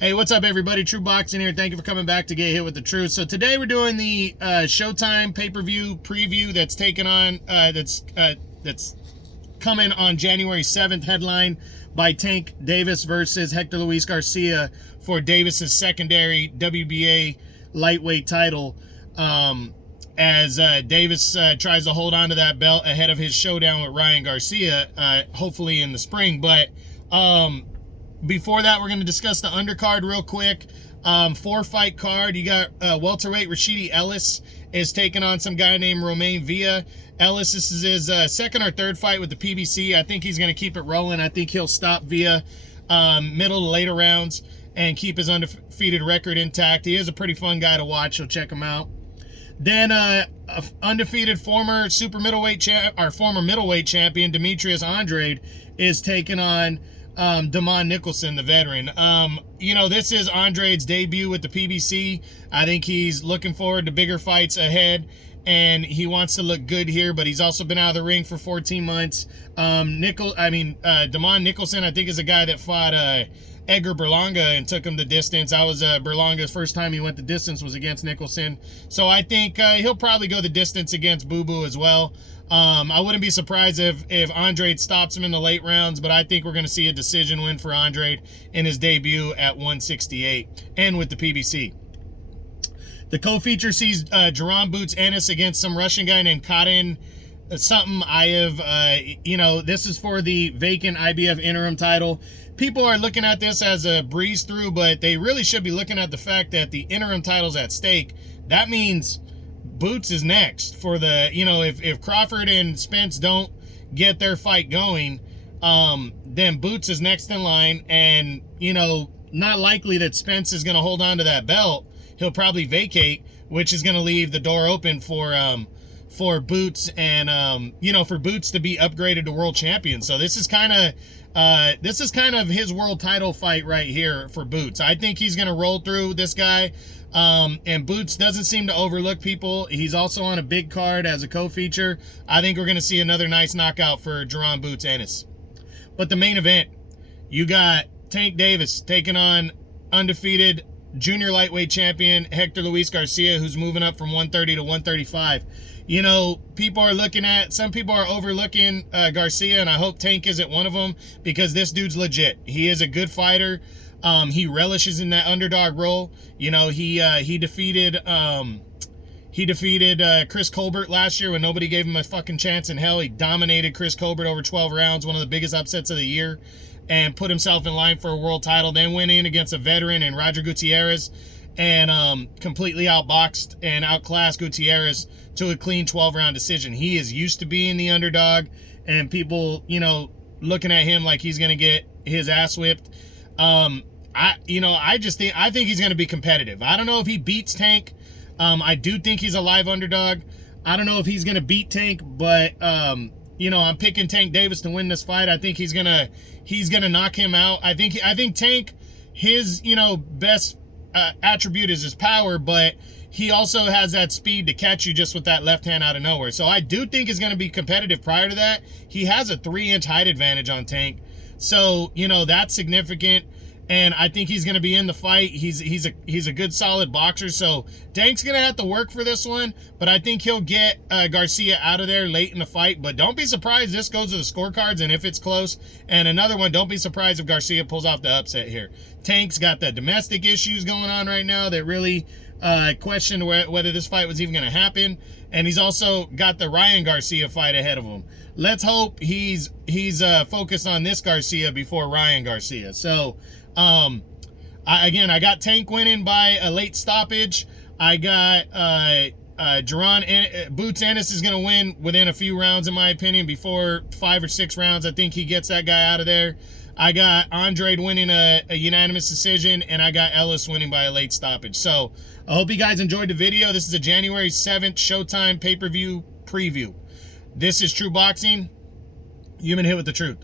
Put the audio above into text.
Hey, what's up, everybody? True Boxing here. Thank you for coming back to Get Hit with the Truth. So today we're doing the Showtime pay-per-view preview that's that's coming on January 7th. Headline by Tank Davis versus Hector Luis Garcia for Davis's secondary WBA lightweight title. As Davis tries to hold on to that belt ahead of his showdown with Ryan Garcia, hopefully in the spring. But before that, we're going to discuss the undercard real quick. 4-fight card. You got welterweight Rashidi Ellis is taking on some guy named Romain Villa. Ellis, this is his second or third fight with the PBC. I think he's going to keep it rolling. I think he'll stop Villa middle to later rounds and keep his undefeated record intact. He is a pretty fun guy to watch, so check him out. Then undefeated former former middleweight champion Demetrius Andrade is taking on Damon Nicholson, the veteran. This is Andrade's debut with the PBC. I think he's looking forward to bigger fights ahead, and he wants to look good here, but he's also been out of the ring for 14 months. Damon Nicholson, I think, is a guy that fought Edgar Berlanga and took him the distance. Berlanga's first time he went the distance was against Nicholson. So I think he'll probably go the distance against Boo Boo as well. I wouldn't be surprised if Andrade stops him in the late rounds, but I think we're going to see a decision win for Andrade in his debut at 168 and with the PBC. The co-feature sees Jerron Boots Ennis against some Russian guy named Karin something. This is for the vacant IBF interim title. People are looking at this as a breeze through, but they really should be looking at the fact that the interim title's at stake. That means Boots is next for the, if Crawford and Spence don't get their fight going, then Boots is next in line, and, not likely that Spence is going to hold on to that belt. He'll probably vacate, which is going to leave the door open for Boots and, for Boots to be upgraded to world champion. So this is kind of his world title fight right here for Boots. I think he's going to roll through this guy. And Boots doesn't seem to overlook people. He's also on a big card as a co-feature. I think we're going to see another nice knockout for Jerron Boots Ennis. But the main event, you got Tank Davis taking on undefeated junior lightweight champion Hector Luis Garcia, who's moving up from 130 to 135. Some people are overlooking Garcia, and I hope Tank isn't one of them, because this dude's legit. He is a good fighter. He relishes in that underdog role. He defeated Chris Colbert last year when nobody gave him a fucking chance in hell. He dominated Chris Colbert over 12 rounds, one of the biggest upsets of the year, and put himself in line for a world title. Then went in against a veteran in Roger Gutierrez and completely outboxed and outclassed Gutierrez to a clean 12-round decision. He is used to being the underdog, and people, looking at him like he's going to get his ass whipped. I think he's going to be competitive. I don't know if he beats Tank. I do think he's a live underdog. I don't know if he's going to beat Tank, but I'm picking Tank Davis to win this fight. I think he's going to knock him out. I think Tank, his, best attribute is his power, but he also has that speed to catch you just with that left hand out of nowhere. So I do think he's going to be competitive. Prior to that, he has a 3-inch height advantage on Tank. So, that's significant. And I think he's going to be in the fight. He's a good, solid boxer. So Tank's going to have to work for this one, but I think he'll get Garcia out of there late in the fight. But don't be surprised this goes to the scorecards, and if it's close. And another one, don't be surprised if Garcia pulls off the upset here. Tank's got the domestic issues going on right now that really questioned whether this fight was even going to happen. And he's also got the Ryan Garcia fight ahead of him. Let's hope he's focused on this Garcia before Ryan Garcia. So I got Tank winning by a late stoppage. I got Boots Ennis is going to win within a few rounds, in my opinion, before 5 or 6 rounds. I think he gets that guy out of there. I got Andrade winning a unanimous decision, and I got Ellis winning by a late stoppage. So I hope you guys enjoyed the video. This is a January 7th Showtime pay-per-view preview. This is True Boxing. You've been hit with the truth.